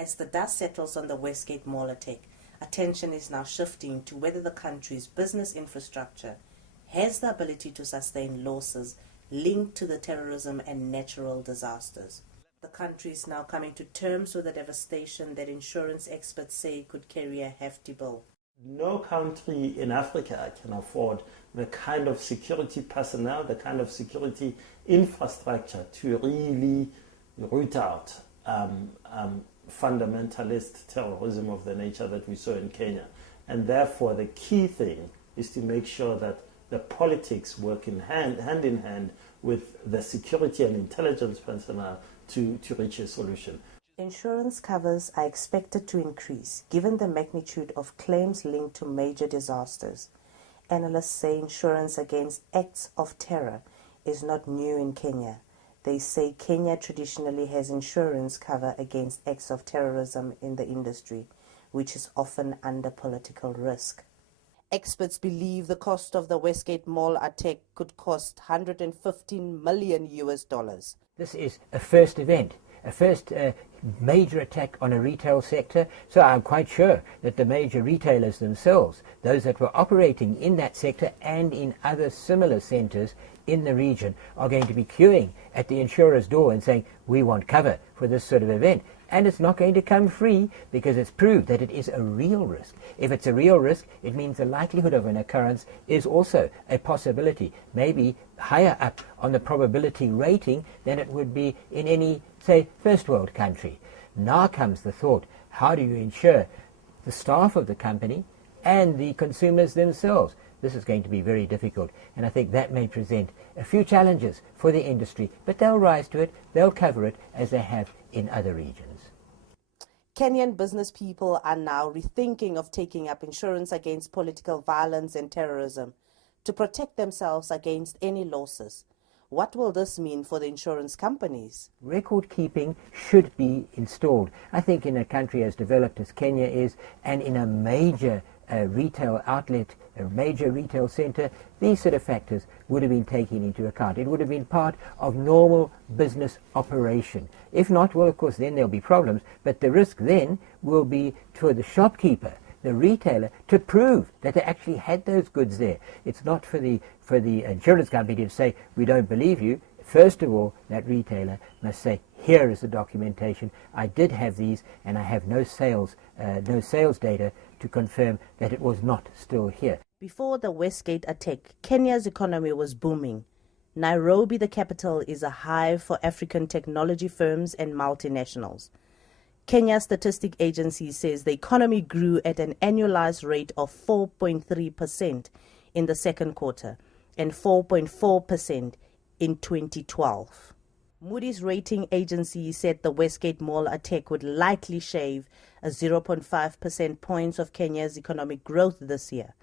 As the dust settles on the Westgate Mall attack, attention is now shifting to whether the country's business infrastructure has the ability to sustain losses linked to the terrorism and natural disasters. The country is now coming to terms with the devastation that insurance experts say could carry a hefty bill. No country in Africa can afford the kind of security personnel, the kind of security infrastructure to really root out fundamentalist terrorism of the nature that we saw in Kenya. And therefore, the key thing is to make sure that the politics work hand in hand with the security and intelligence personnel to reach a solution. Insurance covers are expected to increase given the magnitude of claims linked to major disasters. Analysts say insurance against acts of terror is not new in Kenya. They say Kenya traditionally has insurance cover against acts of terrorism in the industry, which is often under political risk. Experts believe the cost of the Westgate Mall attack could cost $115 million. This is a first event, a first major attack on a retail sector, so I'm quite sure that the major retailers themselves, those that were operating in that sector and in other similar centres in the region, are going to be queuing at the insurer's door and saying, we want cover for this sort of event. And it's not going to come free because it's proved that it is a real risk. If it's a real risk, it means the likelihood of an occurrence is also a possibility, maybe higher up on the probability rating than it would be in any, say, first world country. Now comes the thought, how do you ensure the staff of the company and the consumers themselves? This is going to be very difficult, and I think that may present a few challenges for the industry, but they'll rise to it, they'll cover it as they have in other regions. Kenyan business people are now rethinking of taking up insurance against political violence and terrorism to protect themselves against any losses. What will this mean for the insurance companies? Record keeping should be installed. I think in a country as developed as Kenya is, and in a major retail outlet, a major retail centre, these sort of factors would have been taken into account. It would have been part of normal business operation. If not, well, of course, then there'll be problems, but the risk then will be for the shopkeeper, the retailer, to prove that they actually had those goods there. It's not for the insurance company to say, we don't believe you. First of all, that retailer must say, here is the documentation. I did have these, and I have no sales data to confirm that it was not still here. Before the Westgate attack, Kenya's economy was booming. Nairobi, the capital, is a hive for African technology firms and multinationals. Kenya Statistic Agency says the economy grew at an annualized rate of 4.3% in the second quarter and 4.4% in 2012. Moody's rating agency said the Westgate Mall attack would likely shave a 0.5% points of Kenya's economic growth this year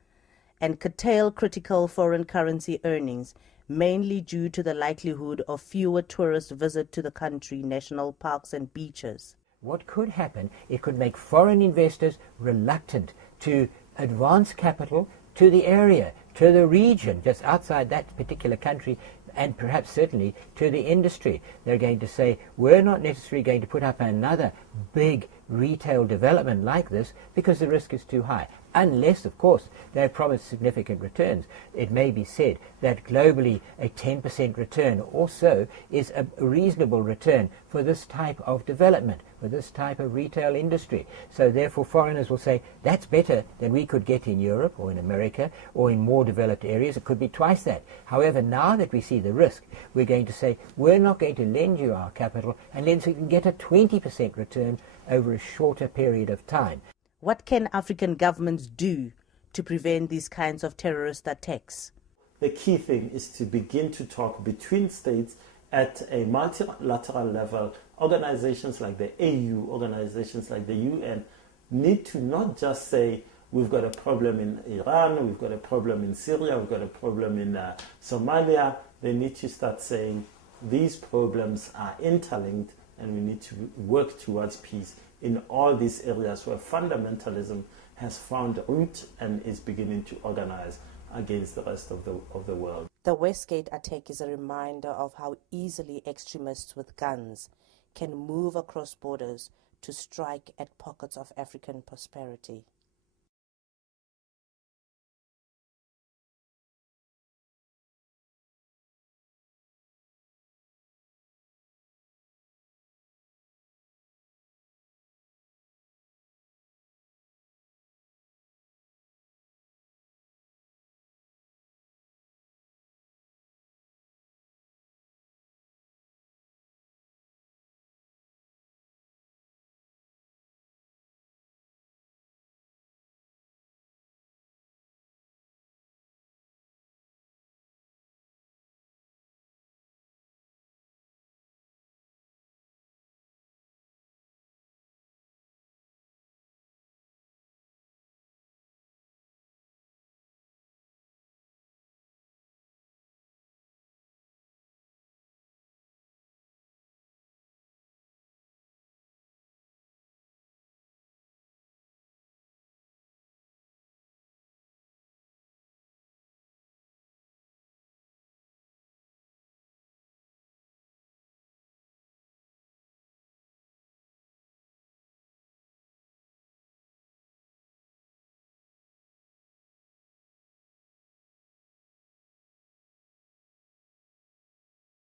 and curtail critical foreign currency earnings, mainly due to the likelihood of fewer tourist visits to the country, national parks and beaches. What could happen, it could make foreign investors reluctant to advance capital to the area, to the region, just outside that particular country, and perhaps certainly to the industry. They're going to say, we're not necessarily going to put up another big retail development like this because the risk is too high. Unless, of course, they promise significant returns. It may be said that globally a 10% return also is a reasonable return for this type of development, for this type of retail industry. So therefore foreigners will say, that's better than we could get in Europe or in America or in more developed areas. It could be twice that. However, now that we see the risk, we're going to say, we're not going to lend you our capital unless we can get a 20% return over a shorter period of time. What can African governments do to prevent these kinds of terrorist attacks? The key thing is to begin to talk between states at a multilateral level. Organizations like the AU, organizations like the UN need to not just say, we've got a problem in Iran, we've got a problem in Syria, we've got a problem in Somalia. They need to start saying, these problems are interlinked and we need to work towards peace in all these areas where fundamentalism has found root and is beginning to organize against the rest of the world. The Westgate attack is a reminder of how easily extremists with guns can move across borders to strike at pockets of African prosperity.